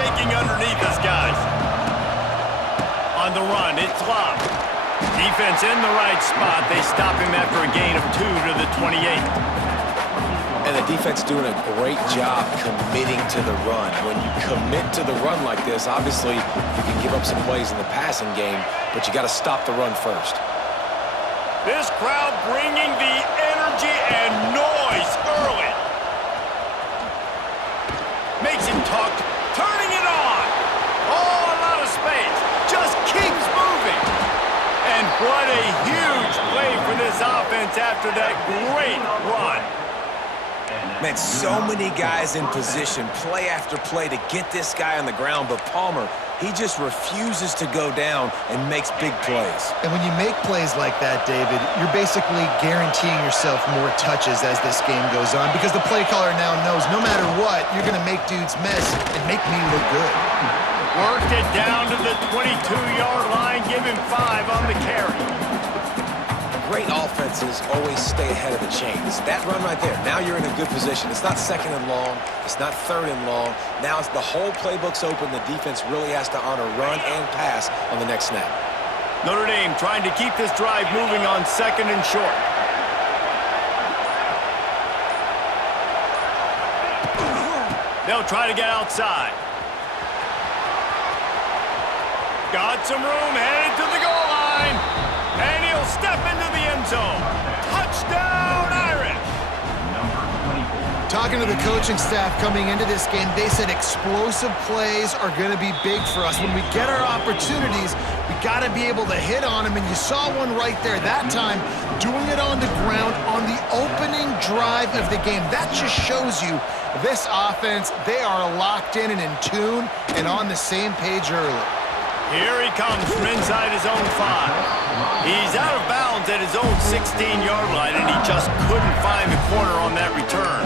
shaking underneath us, guys. On the run, it's Love. Defense in the right spot. They stop him after a gain of 2 to the 28. And the defense doing a great job committing to the run. When you commit to the run like this, obviously you can give up some plays in the passing game, but you got to stop the run first. This crowd bringing the energy and noise early. Makes him talk, turning it on. Oh, a lot of space. Just keeps moving. And what a huge play for this offense after that great run. Man, so many guys in position, play after play to get this guy on the ground, but Palmer, he just refuses to go down and makes big plays. And when you make plays like that, David, you're basically guaranteeing yourself more touches as this game goes on because the play caller now knows no matter what, you're going to make dudes miss and make me look good. Worked it down to the 22-yard line, give him 5 on the carry. Great offenses always stay ahead of the chains. That run right there, now you're in a good position. It's not 2nd and long. It's not 3rd and long. Now it's the whole playbook's open. The defense really has to honor run and pass on the next snap. Notre Dame trying to keep this drive moving on 2nd and short. They'll try to get outside. Got some room, headed to the goal line. And he'll step into the end zone. Touchdown, Irish! Talking to the coaching staff coming into this game, they said explosive plays are going to be big for us. When we get our opportunities, we got to be able to hit on them, and you saw one right there that time, doing it on the ground on the opening drive of the game. That just shows you this offense, they are locked in and in tune and on the same page early. Here he comes from inside his own 5. He's out of bounds at his own 16-yard line, and he just couldn't find the corner on that return.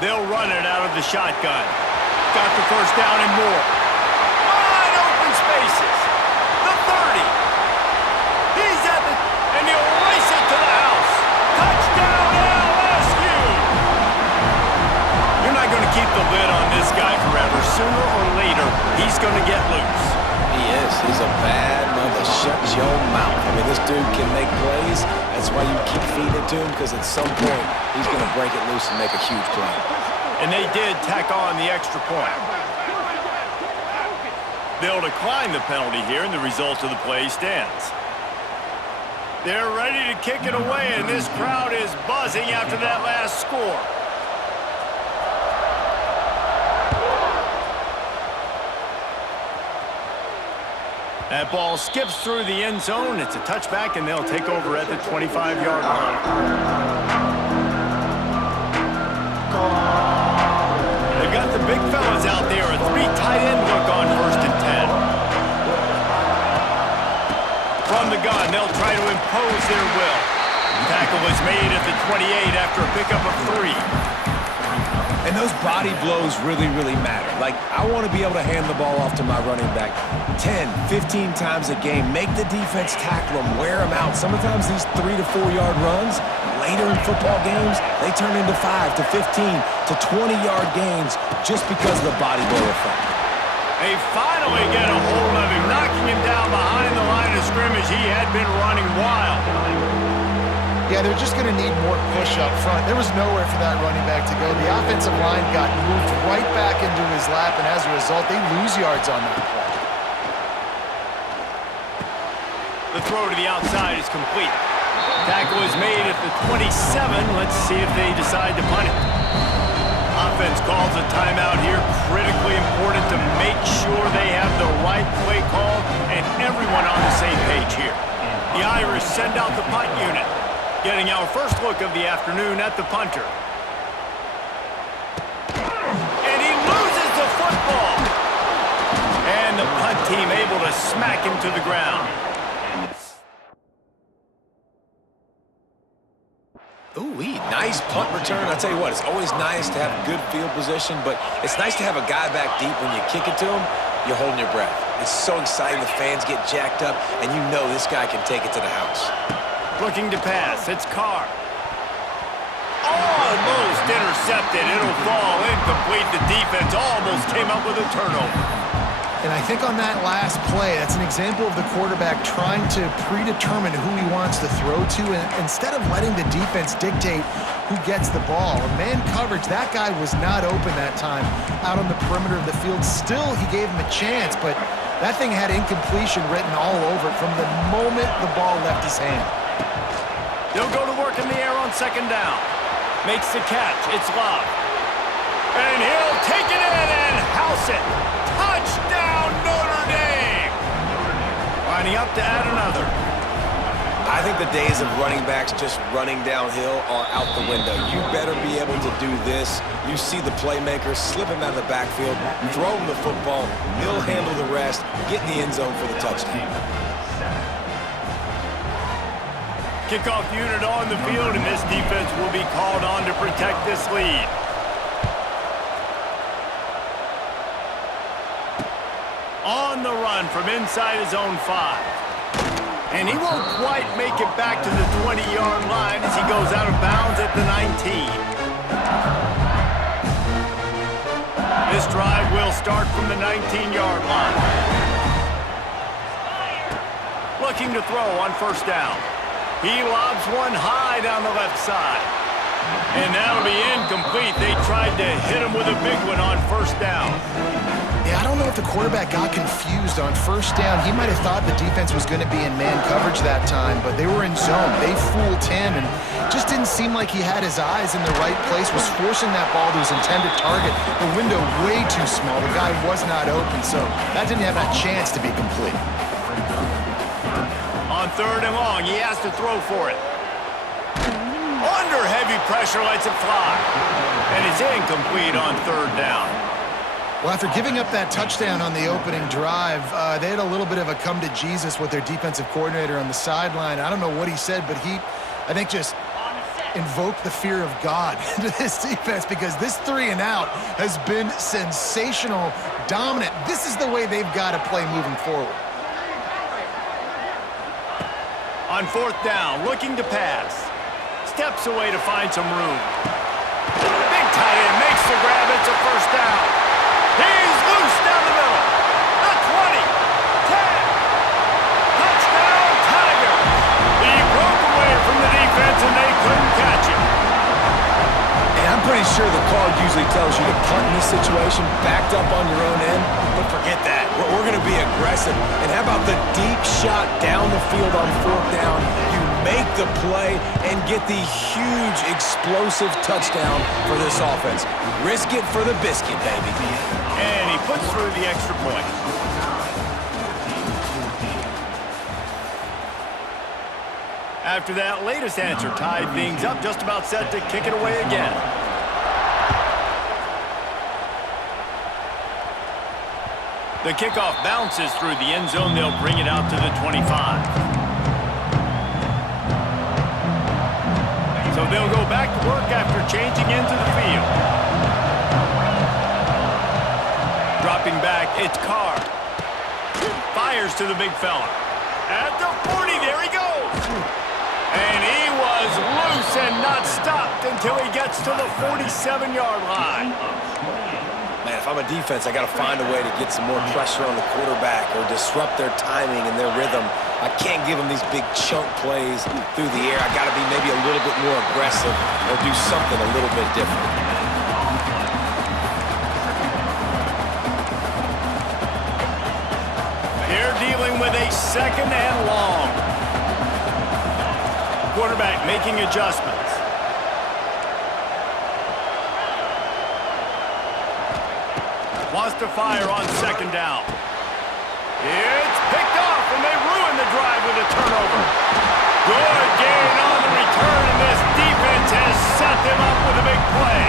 They'll run it out of the shotgun. Got the first down and more. Wide open spaces. The 30. He's at the... and he'll race it to the house. Touchdown LSU! You're not going to keep the lid on this guy forever. Sooner or later, he's going to get loose. He is. He's a bad mother. Shut your mouth. I mean, this dude can make plays. That's why you keep feeding it to him, because at some point, he's going to break it loose and make a huge play. And they did tack on the extra point. They'll decline the penalty here, and the result of the play stands. They're ready to kick it away, and this crowd is buzzing after that last score. That ball skips through the end zone. It's a touchback, and they'll take over at the 25-yard line. They've got the big fellas out there. A 3 tight end look on 1st and 10. From the gun, they'll try to impose their will. The tackle was made at the 28 after a pickup of 3. And those body blows really, really matter. Like, I want to be able to hand the ball off to my running back 10, 15 times a game. Make the defense tackle them, wear them out. Sometimes these 3 to 4 yard runs, later in football games, they turn into 5 to 15 to 20-yard gains just because of the body blow effect. They finally get a hold of him, knocking him down behind the line of scrimmage. He had been running wild. Yeah, they're just going to need more push up front. There was nowhere for that running back to go. The offensive line got moved right back into his lap, and as a result, they lose yards on that play. The throw to the outside is complete. Tackle is made at the 27. Let's see if they decide to punt it. Offense calls a timeout here. Critically important to make sure they have the right play call and everyone on the same page here. The Irish send out the punt unit. Getting our first look of the afternoon at the punter. And he loses the football. And the punt team able to smack him to the ground. Ooh, nice punt return. I'll tell you what, it's always nice to have good field position, but it's nice to have a guy back deep. When you kick it to him, you're holding your breath. It's so exciting. The fans get jacked up, and you know this guy can take it to the house. Looking to pass. It's Carr. Almost intercepted. It'll fall incomplete. The defense almost came up with a turnover. And I think on that last play, that's an example of the quarterback trying to predetermine who he wants to throw to, and instead of letting the defense dictate who gets the ball. Man coverage, that guy was not open that time out on the perimeter of the field. Still, he gave him a chance, but that thing had incompletion written all over it from the moment the ball left his hand. They'll go to work in the air on second down. Makes the catch. It's Love. And he'll take it in and house it. Touchdown, Notre Dame! Lining up to add another. I think the days of running backs just running downhill are out the window. You better be able to do this. You see the playmaker, slip him out of the backfield, throw him the football, he'll handle the rest, get in the end zone for the touchdown. Kickoff unit on the field, and this defense will be called on to protect this lead. On the run from inside his own 5. And he won't quite make it back to the 20-yard line as he goes out of bounds at the 19. This drive will start from the 19-yard line. Looking to throw on first down. He lobs one high down the left side. And that'll be incomplete. They tried to hit him with a big one on first down. Yeah, I don't know if the quarterback got confused on first down. He might have thought the defense was going to be in man coverage that time, but they were in zone. They fooled him and just didn't seem like he had his eyes in the right place, was forcing that ball to his intended target. The window way too small. The guy was not open, so that didn't have a chance to be complete. On third and long, he has to throw for it. Under heavy pressure, lets it fly. And it's incomplete on third down. Well, after giving up that touchdown on the opening drive, they had a little bit of a come to Jesus with their defensive coordinator on the sideline. I don't know what he said, but he, I think, just invoked the fear of God into this defense, because this 3 and out has been sensational, dominant. This is the way they've got to play moving forward. On fourth down, looking to pass. Steps away to find some room. Big tight end makes the grab. It's a first down. He's loose down the middle. The 20, 10. Touchdown, Tigers. He broke away from the defense and they couldn't catch him. And I'm pretty sure the call usually tells you to punt in this situation, backed up on your own end, but forget that. We're going to be aggressive. And how about the deep shot down the field on fourth down? You make the play and get the huge explosive touchdown for this offense. Risk it for the biscuit, baby. And he puts through the extra point. After that latest answer tied things up, just about set to kick it away again. The kickoff bounces through the end zone. They'll bring it out to the 25. So they'll go back to work after changing into the field. Dropping back, it's Carr. Fires to the big fella. At the 40, there he goes. And he was loose and not stopped until he gets to the 47-yard line. Man, if I'm a defense, I got to find a way to get some more pressure on the quarterback or disrupt their timing and their rhythm. I can't give them these big chunk plays through the air. I got to be maybe a little bit more aggressive or do something a little bit different. They're dealing with a second and long. Quarterback making adjustments. Wants to fire on second down. It's picked off, and they ruin the drive with a turnover. Good gain on the return, and this defense has set them up with a big play.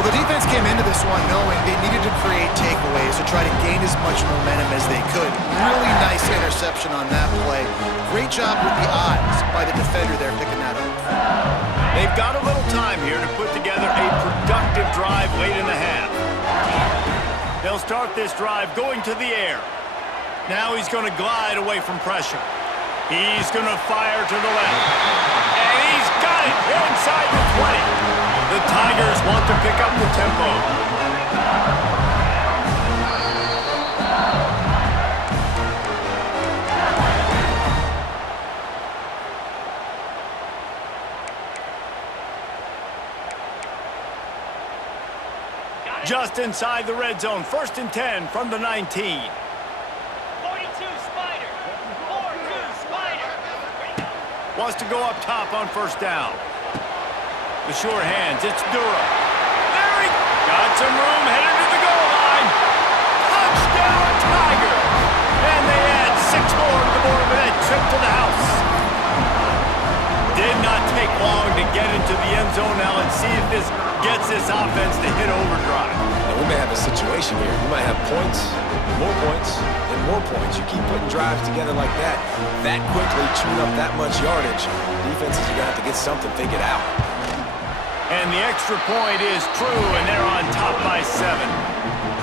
Well, the defense came into this one knowing they needed to create takeaways to try to gain as much momentum as they could. Really nice interception on that play. Great job with the eyes by the defender there picking that up. They've got a little time here to put together a productive drive late in the half. They'll start this drive going to the air. Now he's going to glide away from pressure. He's going to fire to the left. And he's got it inside the 20. The Tigers want to pick up the tempo. Just inside the red zone, 1st and 10 from the 19. 42 Spider. 4-2 Spider. Wants to go up top on 1st down. The sure hands, it's Dura. There he got some room, headed to the goal line. Touchdown, Tigers! And they add 6 more to the board with that trip to the house. Did not take long to get into the end zone. Now let's see if this gets this offense to hit overdrive. Now, we may have a situation here. You might have points, and more points. You keep putting drives together like that quickly, chewing up that much yardage, defenses are going to have to get something figured out. And the extra point is true, and they're on top by 7.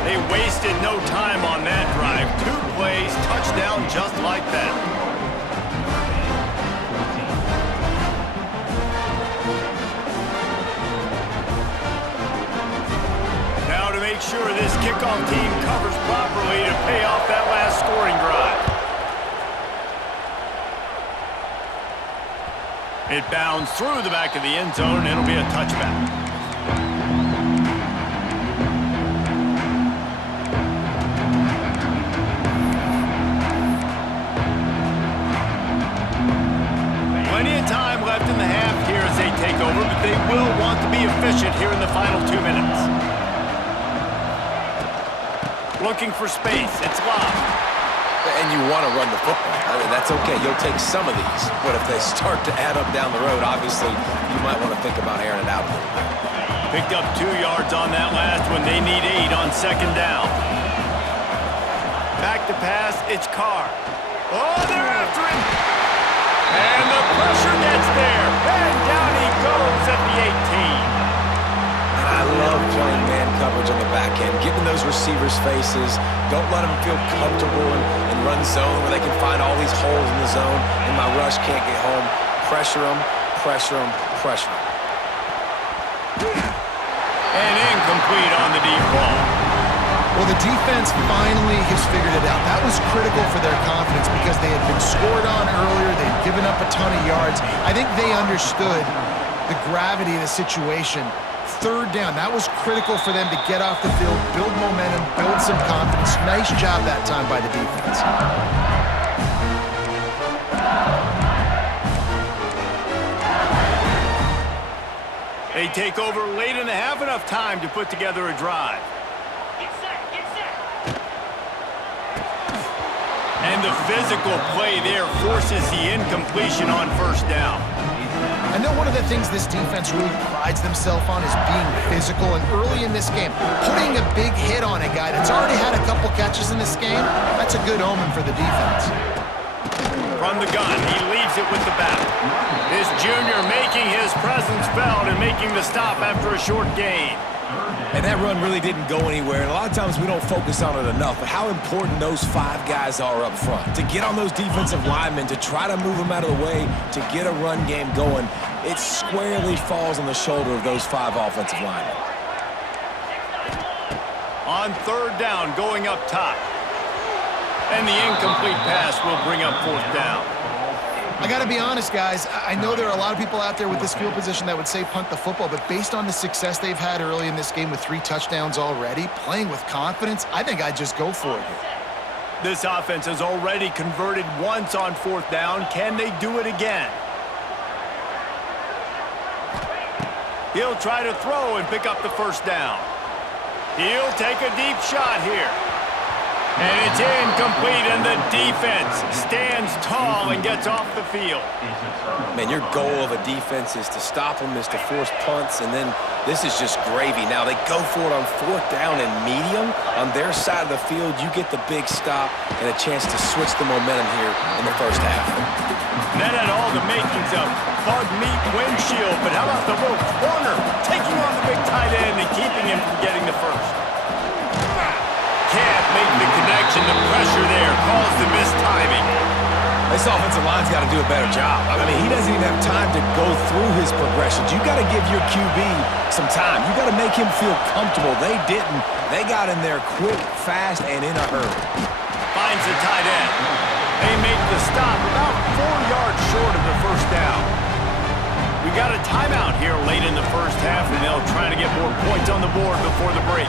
They wasted no time on that drive. 2 plays, touchdown just like that. Now to make sure this kickoff team covers properly to pay off that last scoring drive. It bounds through the back of the end zone, and it'll be a touchback. Plenty of time left in the half here as they take over, but they will want to be efficient here in the final 2 minutes. Looking for space. It's locked. And you want to run the football. I mean, that's okay. You'll take some of these. But if they start to add up down the road, obviously, you might want to think about airing it out a little bit. Picked up 2 yards on that last one. They need 8 on 2nd down. Back to pass. It's Carr. Oh, they're after him. And the pressure gets there. And down he goes at the 18. I love playing man coverage on the back end, getting those receivers' faces. Don't let them feel comfortable and run zone where they can find all these holes in the zone and my rush can't get home. Pressure them, pressure them, pressure them. And incomplete on the deep ball. Well, the defense finally has figured it out. That was critical for their confidence because they had been scored on earlier. They had given up a ton of yards. I think they understood the gravity of the situation. 3rd down, that was critical for them to get off the field, build momentum, build some confidence. Nice job that time by the defense. They take over late in the half, enough time to put together a drive. Get set. Get set. And the physical play there forces the incompletion on 1st down. I know one of the things this defense really prides themselves on is being physical, and early in this game, putting a big hit on a guy that's already had a couple catches in this game, that's a good omen for the defense. From the gun, he leaves it with the back. This junior making his presence felt and making the stop after a short gain. And that run really didn't go anywhere, and a lot of times we don't focus on it enough, but how important those 5 guys are up front. To get on those defensive linemen, to try to move them out of the way, to get a run game going, it squarely falls on the shoulder of those 5 offensive linemen. On 3rd down, going up top. And the incomplete pass will bring up 4th down. I got to be honest, guys. I know there are a lot of people out there with this field position that would say punt the football, but based on the success they've had early in this game with 3 touchdowns already, playing with confidence, I think I'd just go for it here. This offense has already converted once on 4th down. Can they do it again? He'll try to throw and pick up the 1st down. He'll take a deep shot here. And it's incomplete, and the defense stands tall and gets off the field. Man, your goal of a defense is to stop them, is to force punts, and then this is just gravy. Now, they go for it on 4th down and medium. On their side of the field, you get the big stop and a chance to switch the momentum here in the first half. And that had all the makings of bug meat windshield, but how about the little corner taking on the big tight end and keeping him from getting the first? Can't make the connection. The pressure there caused the missed timing. This offensive line's got to do a better job. I mean, he doesn't even have time to go through his progressions. You got to give your QB some time. You got to make him feel comfortable. They didn't. They got in there quick, fast, and in a hurry. Finds the tight end. They make the stop about 4 yards short of the first down. We got a timeout here late in the first half, and they'll try to get more points on the board before the break.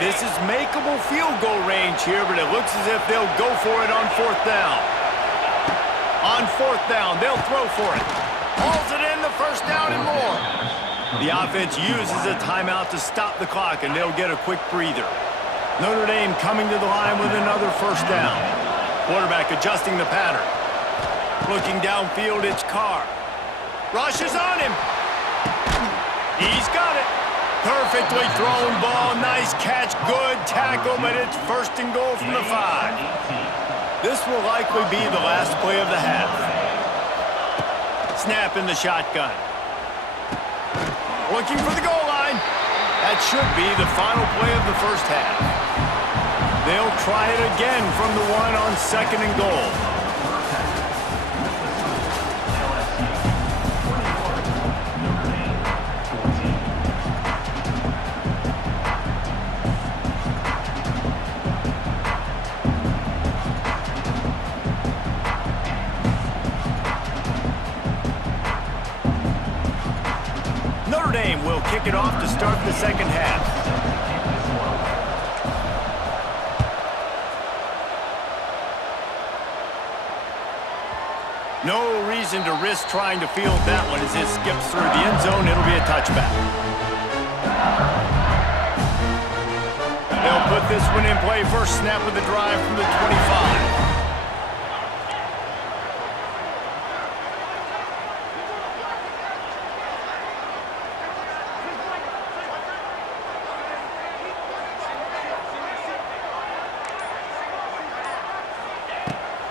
This is makeable field goal range here, but it looks as if they'll go for it on 4th down. On 4th down, they'll throw for it. Hauls it in, the first down and more. The offense uses a timeout to stop the clock, and they'll get a quick breather. Notre Dame coming to the line with another first down. Quarterback adjusting the pattern. Looking downfield, it's Carr. Rush is on him. He's got it. Perfectly thrown ball, nice catch, good tackle, but it's 1st and goal from the 5. This will likely be the last play of the half. Snap in the shotgun. Looking for the goal line. That should be the final play of the first half. They'll try it again from the 1 on 2nd and goal. Notre Dame will kick it off to start the second half. No reason to risk trying to field that one as it skips through the end zone. It'll be a touchback. They'll put this one in play. First snap of the drive from the 25.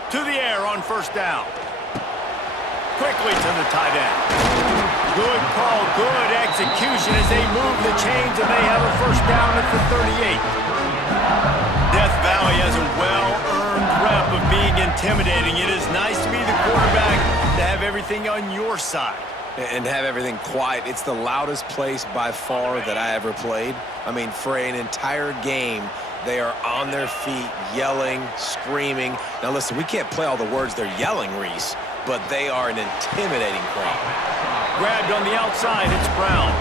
To the air on first down. Quickly to the tight end. Good call, good execution as they move the chains, and they have a first down at the 38. Death Valley has a well-earned rep of being intimidating. It is nice to be the quarterback, to have everything on your side. And have everything quiet. It's the loudest place by far that I ever played. I mean, for an entire game, they are on their feet, yelling, screaming. Now, listen, we can't play all the words they're yelling, Reese, but they are an intimidating crowd. Grabbed on the outside, it's Brown.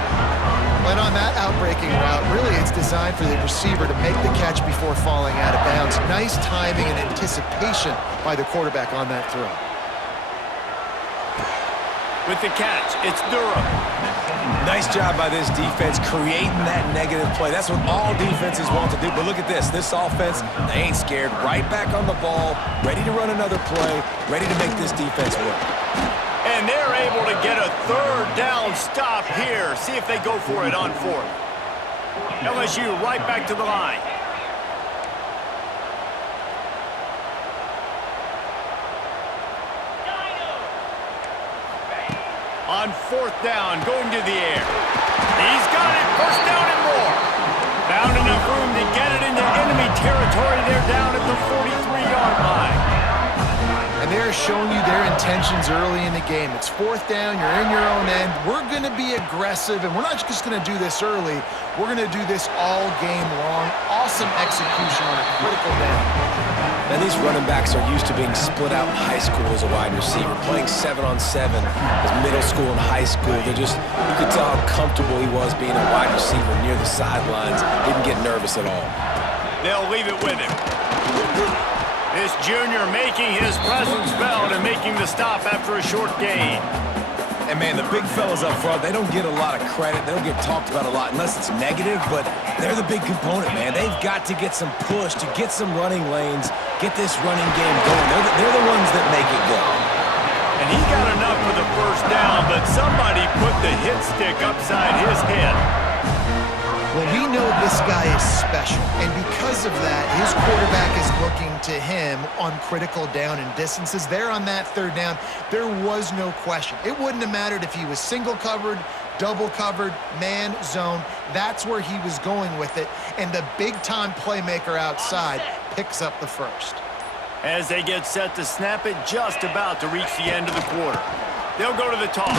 And on that outbreaking route, really it's designed for the receiver to make the catch before falling out of bounds. Nice timing and anticipation by the quarterback on that throw. With the catch, it's Durham. Nice job by this defense creating that negative play. That's what all defenses want to do. But look at this. This offense, they ain't scared. Right back on the ball, ready to run another play, ready to make this defense work. And they're able to get a 3rd down stop here. See if they go for it on 4th. LSU right back to the line. On 4th down, going to the air. He's got it, first down and more. Found enough room to get it into enemy territory. They're down at the 43-yard line. And they're showing you their intentions early in the game. It's 4th down, you're in your own end. We're going to be aggressive, and we're not just going to do this early. We're going to do this all game long. Awesome execution on a critical down. And these running backs are used to being split out in high school as a wide receiver, playing 7-on-7 as middle school and high school. You could tell how comfortable he was being a wide receiver near the sidelines. Didn't get nervous at all. They'll leave it with him. This junior making his presence felt and making the stop after a short gain. And, man, the big fellas up front, they don't get a lot of credit. They don't get talked about a lot unless it's negative, but they're the big component, man. They've got to get some push, to get some running lanes, get this running game going. They're the ones that make it go. And he got enough for the first down, but somebody put the hit stick upside his head. Well, we know this guy is special, and because of that, his quarterback is looking to him on critical down and distances. There on that third down, there was no question. It wouldn't have mattered if he was single covered, double covered, man, zone. That's where he was going with it, and the big-time playmaker outside picks up the first. As they get set to snap it, just about to reach the end of the quarter. They'll go to the toss,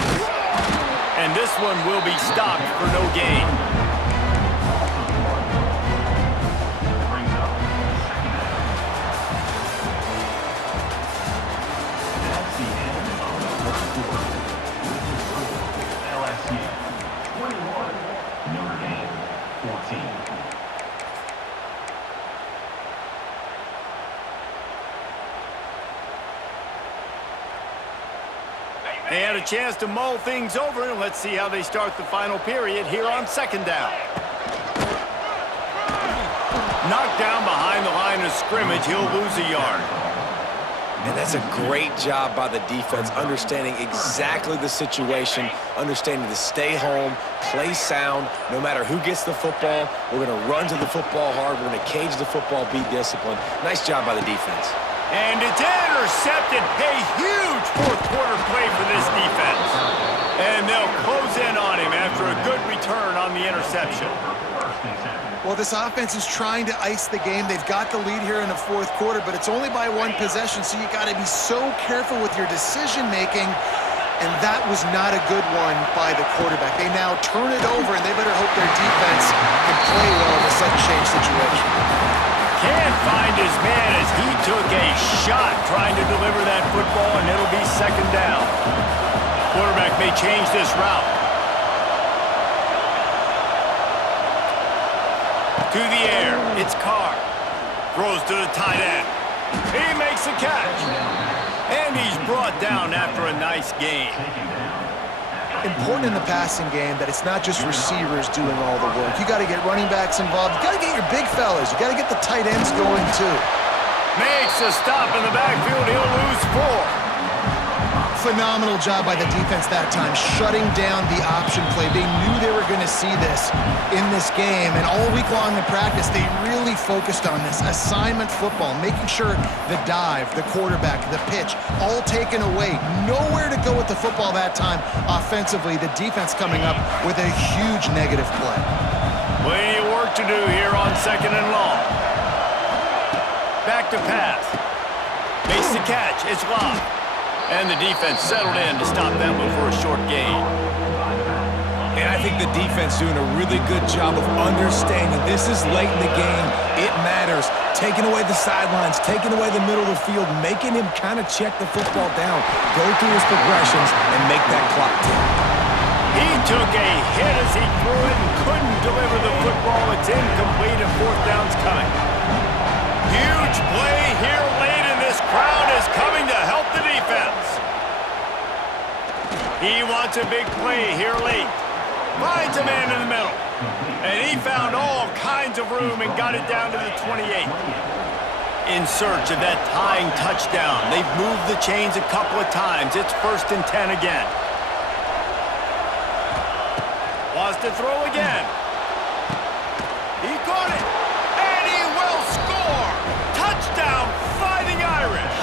and this one will be stopped for no gain. They had a chance to mull things over, and let's see how they start the final period here on second down. Knocked down behind the line of scrimmage, he'll lose a yard. And that's a great job by the defense, understanding exactly the situation, understanding to stay home, play sound. No matter who gets the football, we're going to run to the football hard. We're going to cage the football, be disciplined. Nice job by the defense. And it's intercepted. A huge fourth quarter play for this defense. And they'll close in on him after a good return on the interception. Well, this offense is trying to ice the game. They've got the lead here in the fourth quarter, but it's only by one possession, so you got to be so careful with your decision-making, and that was not a good one by the quarterback. They now turn it over, and they better hope their defense can play well in a sudden change situation. Can't find his man as he took a shot trying to deliver that football, and it'll be second down. Quarterback may change this route. To the air, it's Carr. Throws to the tight end. He makes the catch. And he's brought down after a nice gain. Important in the passing game that it's not just receivers doing all the work. You got to get running backs involved. You got to get your big fellas. You got to get the tight ends going too. Makes a stop in the backfield. He'll lose 4. Phenomenal job by the defense that time, shutting down the option play. They knew they were going to see this in this game, and all week long in practice, they really focused on this assignment football, making sure the dive, the quarterback, the pitch, all taken away. Nowhere to go with the football that time offensively. The defense coming up with a huge negative play. Plenty of work to do here on second and long. Back to pass. Makes the catch. It's locked. And the defense settled in to stop that one for a short gain. And I think the defense doing a really good job of understanding this is late in the game. It matters. Taking away the sidelines, taking away the middle of the field, making him kind of check the football down, go through his progressions, and make that clock tick. He took a hit as he threw it and couldn't deliver the football. It's incomplete and fourth down's coming. Huge play here late, and this crowd is coming to help the defense. He wants a big play here late. Finds a man in the middle. And he found all kinds of room and got it down to the 28. In search of that tying touchdown. They've moved the chains a couple of times. It's 1st and 10 again. Wants to throw again. He caught it. And he will score. Touchdown, Fighting Irish.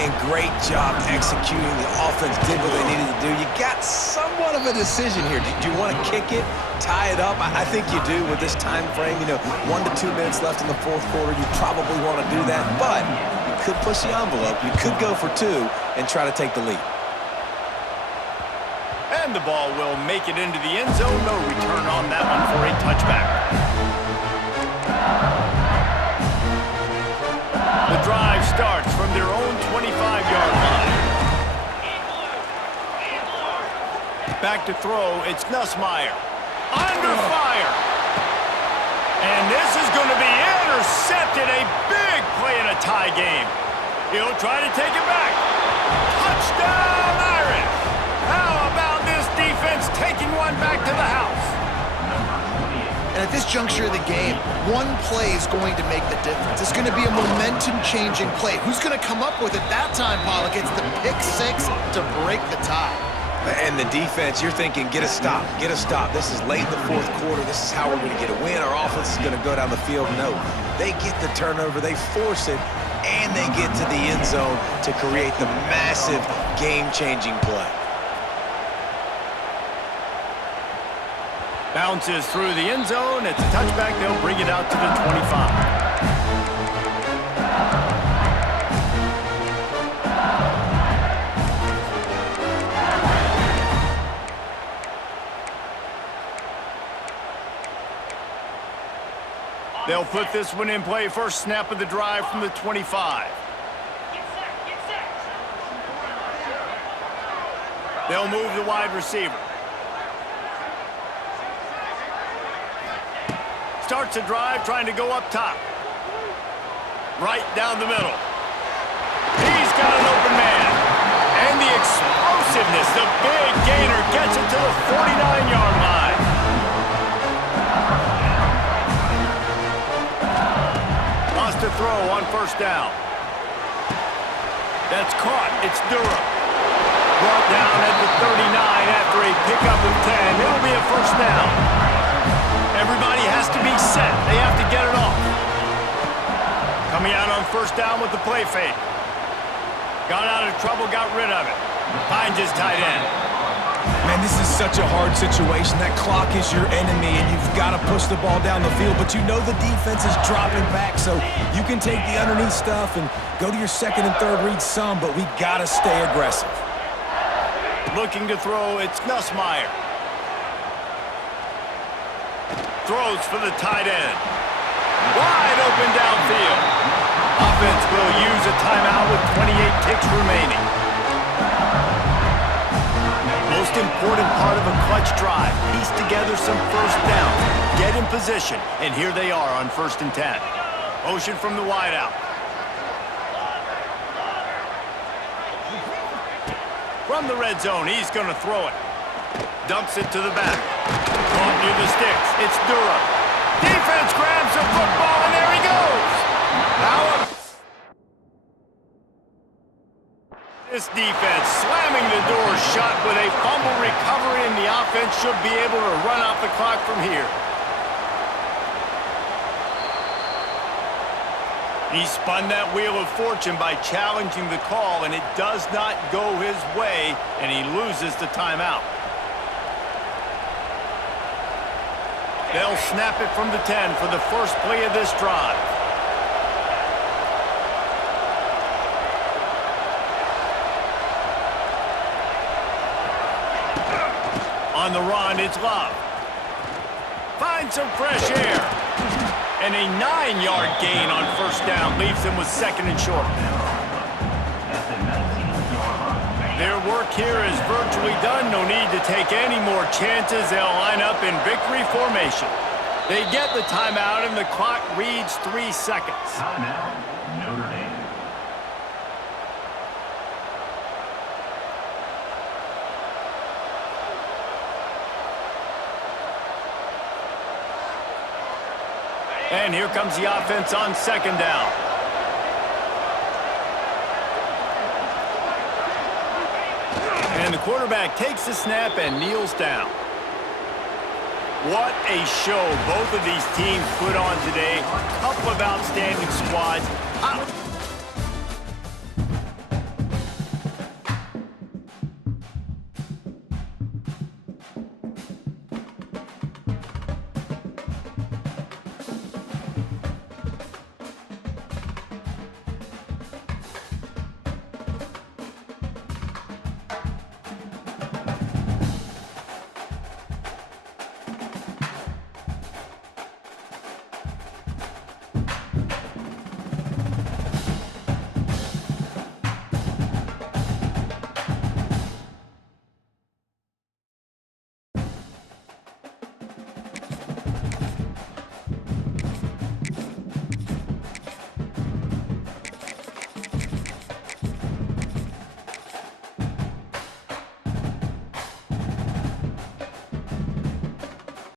And great job executing. The offense did what they needed to do. You got somewhat of a decision here. Do you want to kick it, tie it up? I think you do with this time frame. 1 to 2 minutes left in the fourth quarter. You probably want to do that, but you could push the envelope. You could go for 2 and try to take the lead. And the ball will make it into the end zone. No return on that one for a touchback. The drive starts from their own 25-yard line. Back to throw, it's Nussmeier. Under fire. And this is going to be intercepted. A big play in a tie game. He'll try to take it back. Touchdown, Irish. And at this juncture of the game, one play is going to make the difference. It's going to be a momentum-changing play. Who's going to come up with it that time, Pollock? It's the pick six to break the tie. And the defense, you're thinking, get a stop, get a stop. This is late in the fourth quarter. This is how we're going to get a win. Our offense is going to go down the field. No, they get the turnover, they force it, and they get to the end zone to create the massive game-changing play. Bounces through the end zone. It's a touchback. They'll bring it out to the 25. They'll put this one in play. First snap of the drive from the 25. Get set, get set. They'll move the wide receiver. Starts a drive, trying to go up top. Right down the middle. He's got an open man. And the explosiveness, the big gainer gets it to the 49-yard line. Lost a throw on first down. That's caught. It's Durham. Brought down at the 39 after a pickup of 10. It'll be a first down. Everybody has to be set. They have to get it off. Coming out on first down with the play fake. Got out of trouble, got rid of it. Finds his tight end. Man, this is such a hard situation. That clock is your enemy, and you've got to push the ball down the field, but you know the defense is dropping back, so you can take the underneath stuff and go to your second and third read some, but we got to stay aggressive. Looking to throw, it's Nussmeier. Throws for the tight end. Wide open downfield. Offense will use a timeout with 28 ticks remaining. Most important part of a clutch drive. Piece together some first down. Get in position. And here they are on 1st and 10. Motion from the wideout. From the red zone, he's going to throw it. Dumps it to the back. Caught near the sticks. It's Durham. Defense grabs the football, and there he goes. Now this defense slamming the door shut with a fumble recovery, and the offense should be able to run out the clock from here. He spun that wheel of fortune by challenging the call, and it does not go his way, and he loses the timeout. They'll snap it from the 10 for the first play of this drive. On the run, it's Love. Finds some fresh air. And a 9-yard gain on first down leaves them with second and short. Their work here is virtually done. No need to take any more chances. They'll line up in victory formation. They get the timeout, and the clock reads 3 seconds. Timeout, Notre Dame. And here comes the offense on second down. And the quarterback takes the snap and kneels down. What a show both of these teams put on today. A couple of outstanding squads.